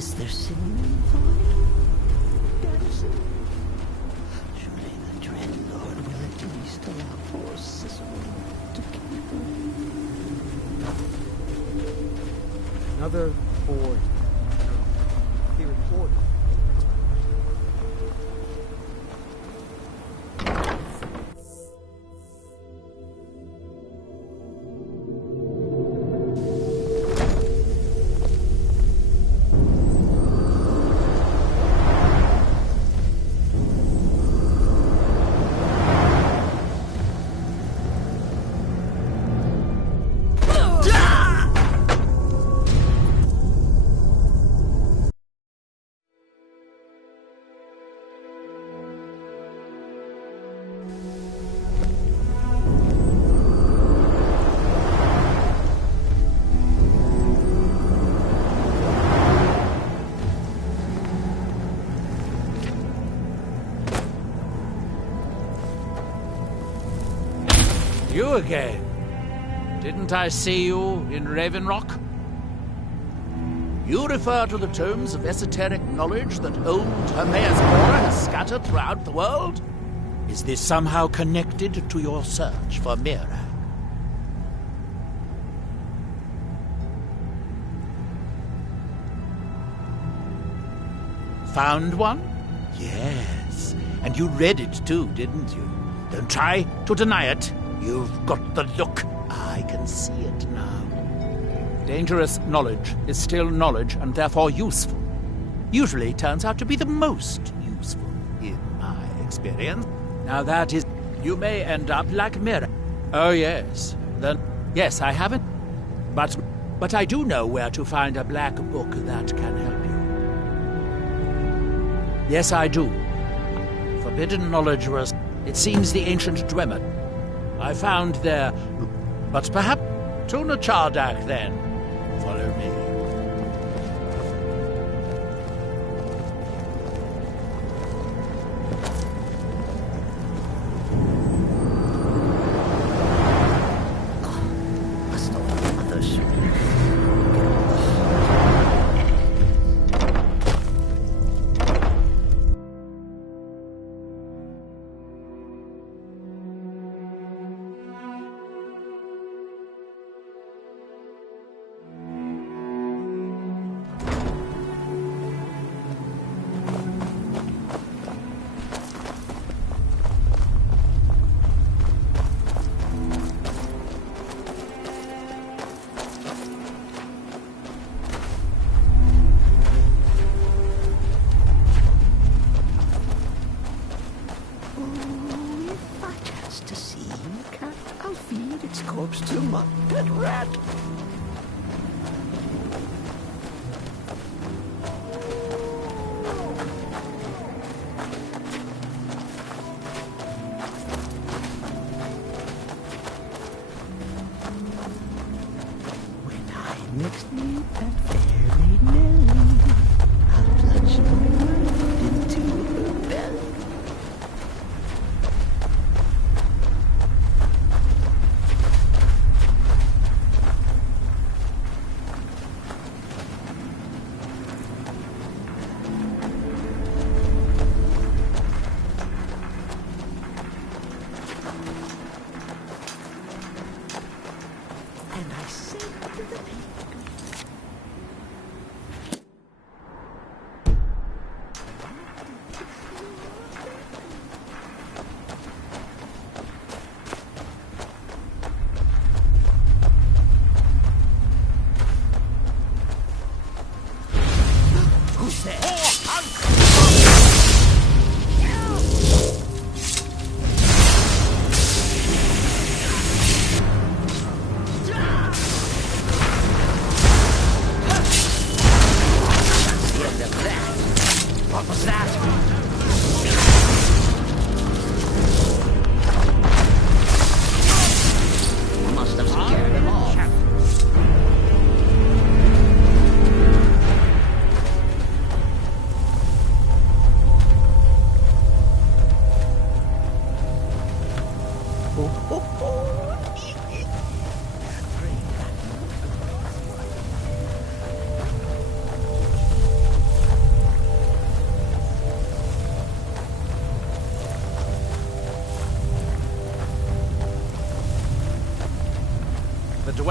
Is there cinnamon for it? Dancing? Surely the dread Lord will at least allow poor Cicero to keep her. Another board. He reported. You again? Didn't I see you in Raven Rock? You refer to the tomes of esoteric knowledge that old Hermaeus Mora has scattered throughout the world? Is this somehow connected to your search for Mira? Found one? Yes. And you read it too, didn't you? Don't try to deny it. You've got the look. I can see it now. Dangerous knowledge is still knowledge and therefore useful. Usually turns out to be the most useful, in my experience. Now that is... You may end up like Mira. Oh, yes. Then... Yes, I haven't... But I do know where to find a black book that can help you. Yes, I do. Forbidden knowledge was... It seems the ancient Dwemer. I found there... But perhaps... Tuna Chardak, then. Follow me. To my pet rat. When I next meet that fair maiden Nelly, I'll plunge my knife into her belly.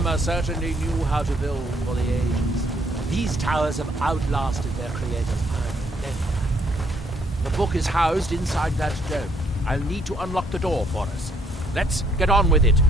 Dwemer certainly knew how to build for the ages. These towers have outlasted their creators by millennia. The book is housed inside that dome. I'll need to unlock the door for us. Let's get on with it.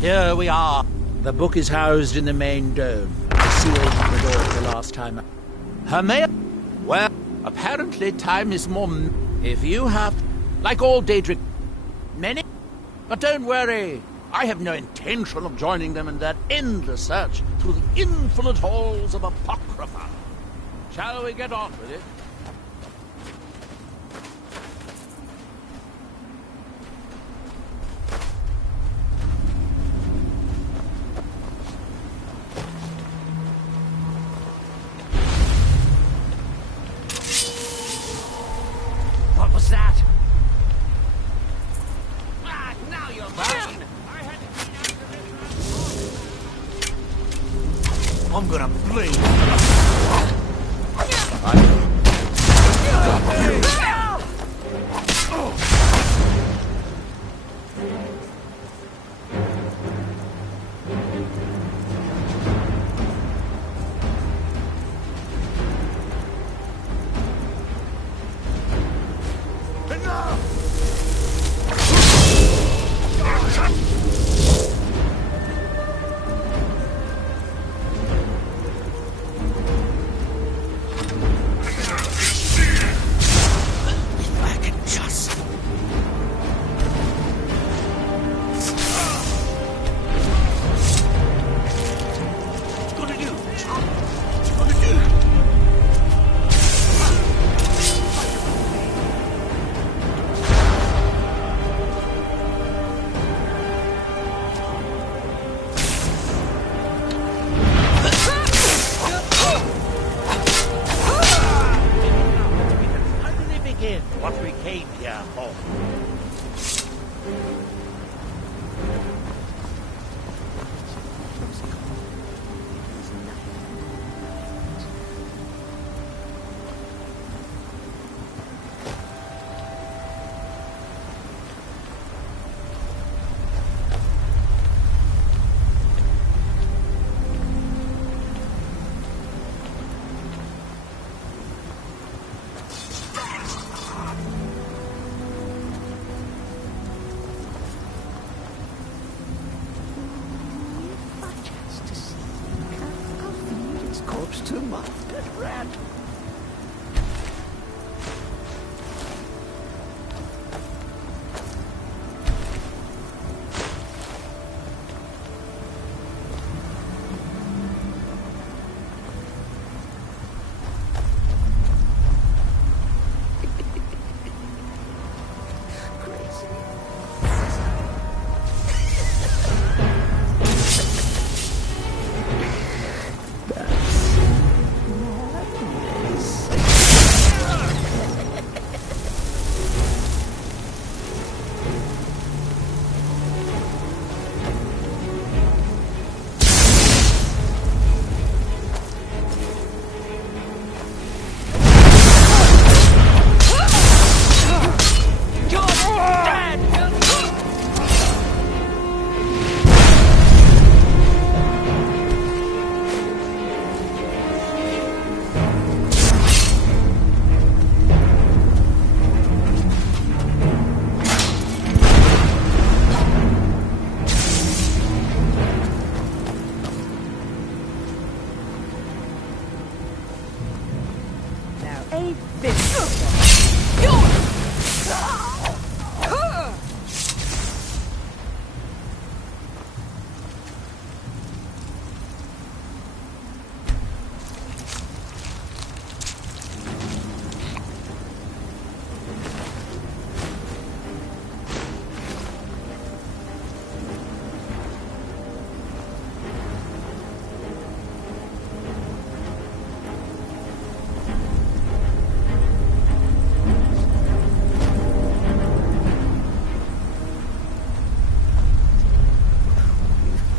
Here we are. The book is housed in the main dome. I sealed the door the last time. Her mail? Well, apparently time is more... If you have... Like all Daedric... Many? But don't worry. I have no intention of joining them in their endless search through the infinite halls of Apocrypha. Shall we get on with it? What was that? Ah, now you're mine! I had to clean out the restaurant. I'm gonna bleed. What we came here for. Too much. Get red.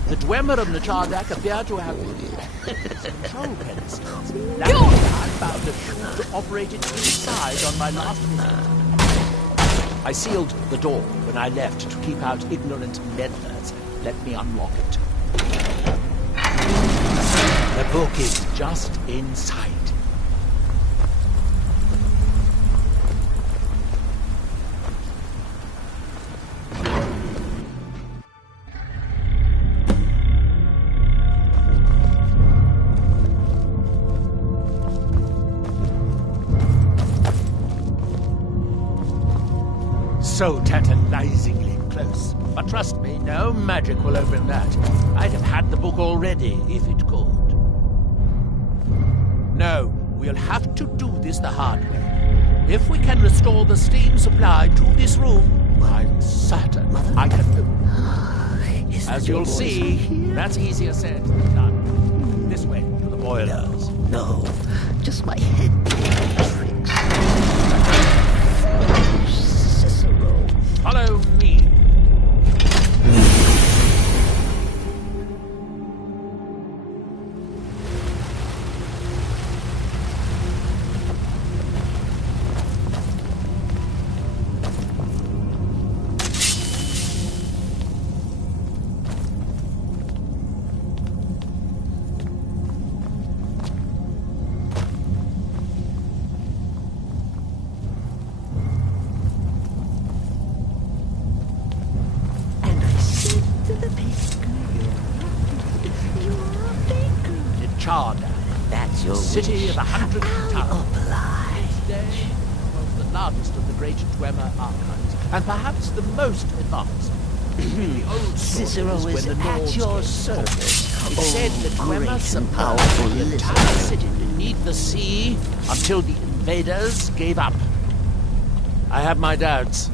The Dwemer of Nachardak appear to have control pedestals. I found a tool to operate it inside on my last visit. I sealed the door when I left to keep out ignorant meddlers. Let me unlock it. The book is just inside. So tantalizingly close. But trust me, no magic will open that. I'd have had the book already, if it could. No, we'll have to do this the hard way. If we can restore the steam supply to this room, I'm certain I can. As you'll see, that's easier said than done. This way, to the boilers. No, just my head tricks. Cicero. Follow me. That's your city of 100 towers. oblige. Today was the largest of the great Dwemer archives, and perhaps the most advanced. In the old Cicero stories, is when the at Nords your came service. it said that Dwemer great and submerged powerful the entire listener. city beneath the sea until the invaders gave up. I have my doubts,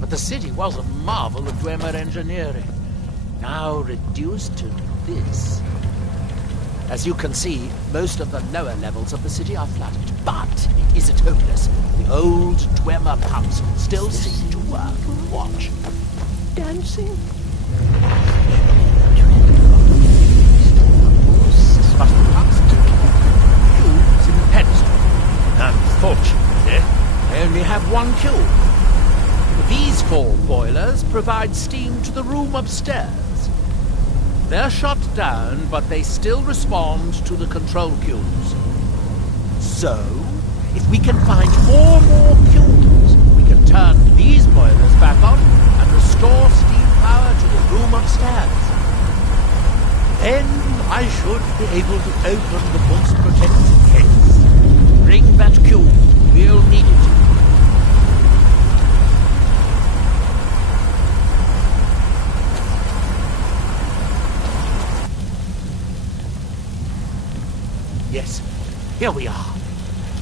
but the city was a marvel of Dwemer engineering, now reduced to this. As you can see, most of the lower levels of the city are flooded, but is it hopeless? The old Dwemer pumps still seem to work. Watch. Dancing? But the pumps cubes in pedestal. Unfortunately, they only have one cube. These 4 boilers provide steam to the room upstairs. They're shut down, but they still respond to the control cubes. So, if we can find 4 more cubes, we can turn these boilers back on and restore steam power to the room upstairs. Then I should be able to open the book's protected case. Bring that cube. We'll need it. Yes, here we are.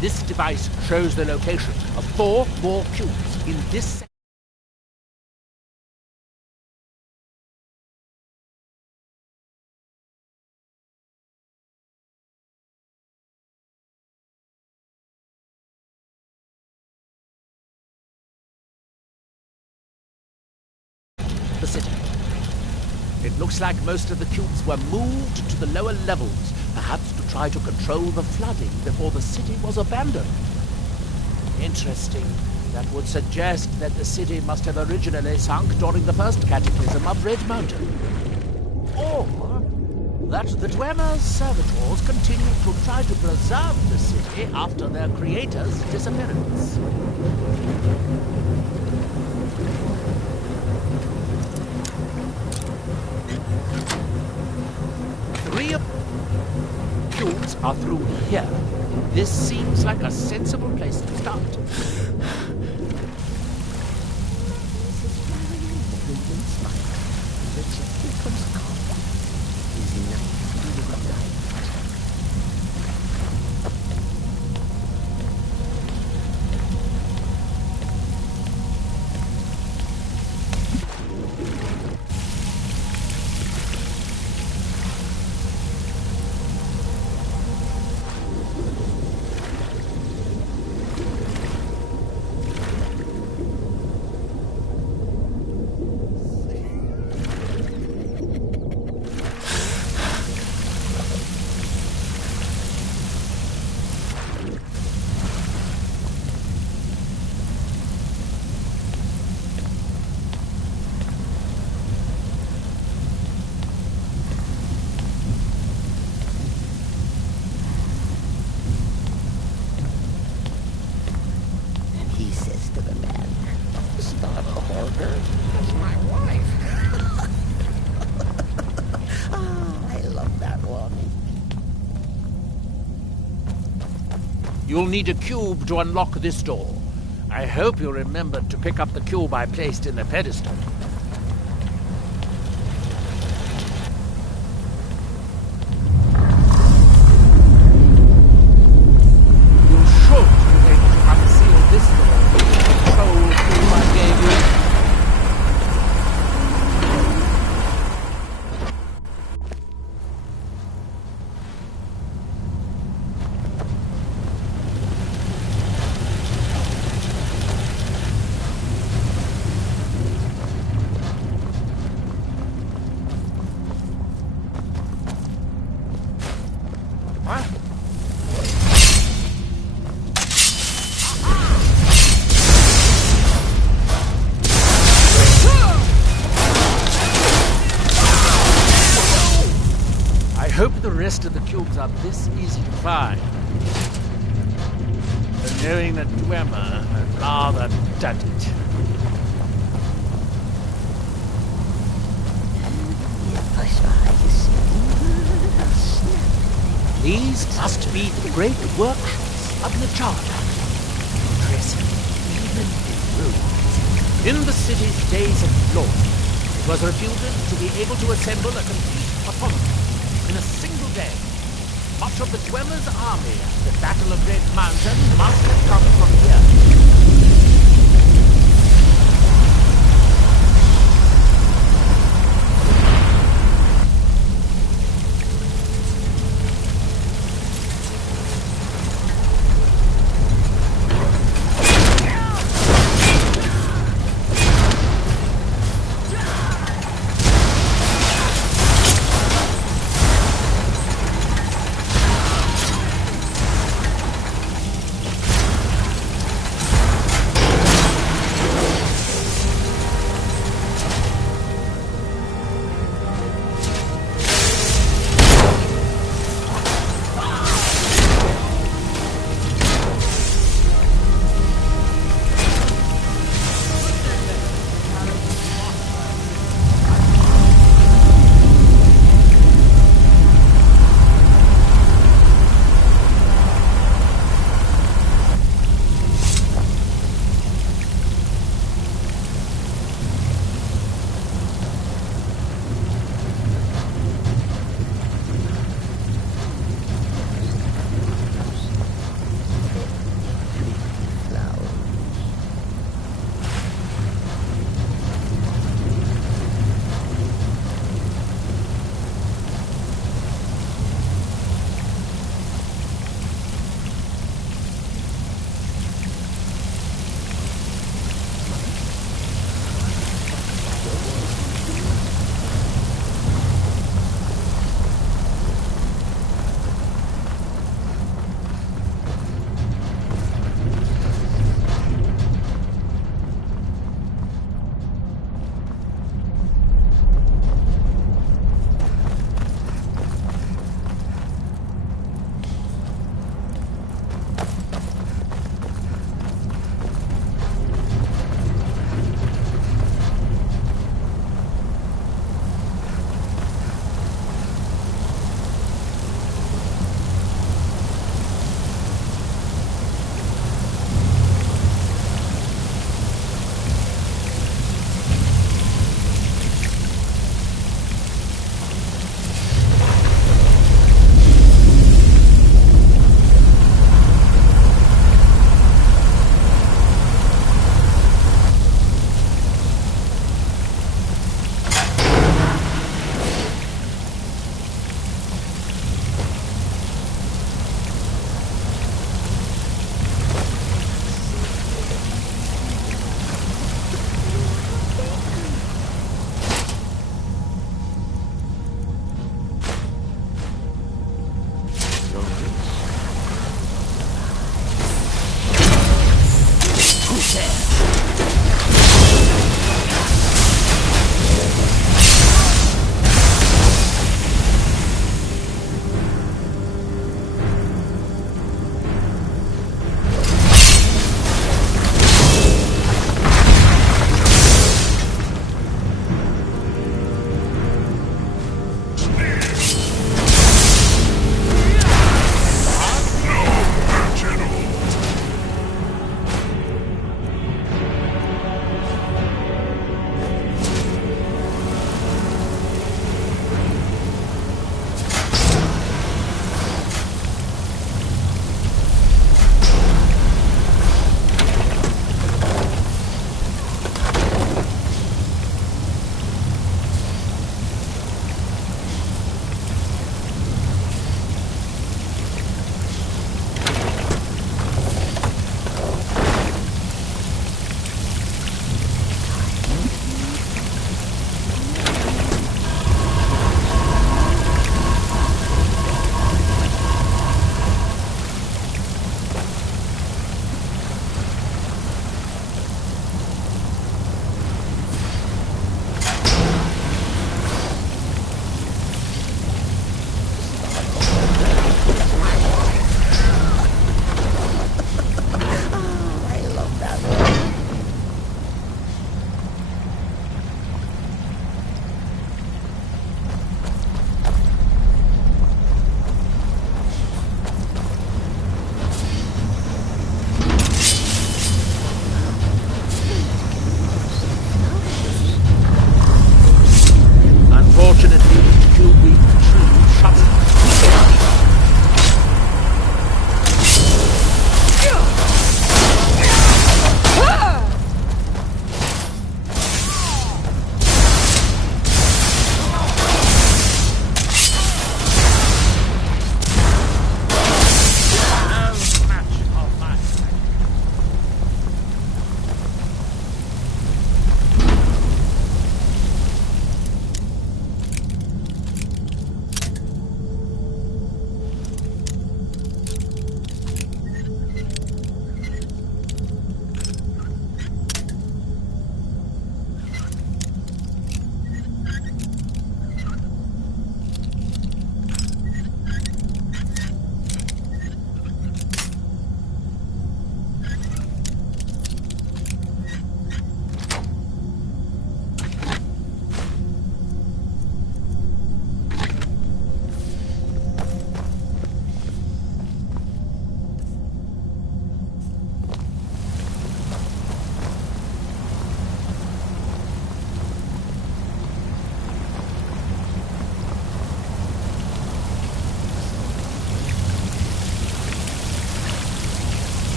This device shows the location of 4 more cubes in this the city. It looks like most of the cubes were moved to the lower levels, perhaps to try to control the flooding before the city was abandoned. Interesting. That would suggest that the city must have originally sunk during the first cataclysm of Red Mountain. Or that the Dwemer's servitors continued to try to preserve the city after their creator's disappearance. 3 of cubes are through here. This seems like a sensible place to start. You'll need a cube to unlock this door. I hope you remembered to pick up the cube I placed in the pedestal. You should be able to unseal this door with the control cube I gave you. I hope the rest of the cubes are this easy to find. But knowing that Dwemer had rather done it. These must be the great workshops of Nechada. Impressive, even in ruins. In the city's days of glory, it was reputed to be able to assemble a complete automaton in a single day. Much of the Dwemer's army at the Battle of Red Mountain must have come from here.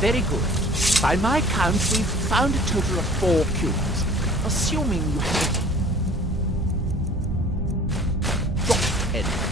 Very good. By my count, we've found a total of 4 cubes. Assuming you have... Drop head.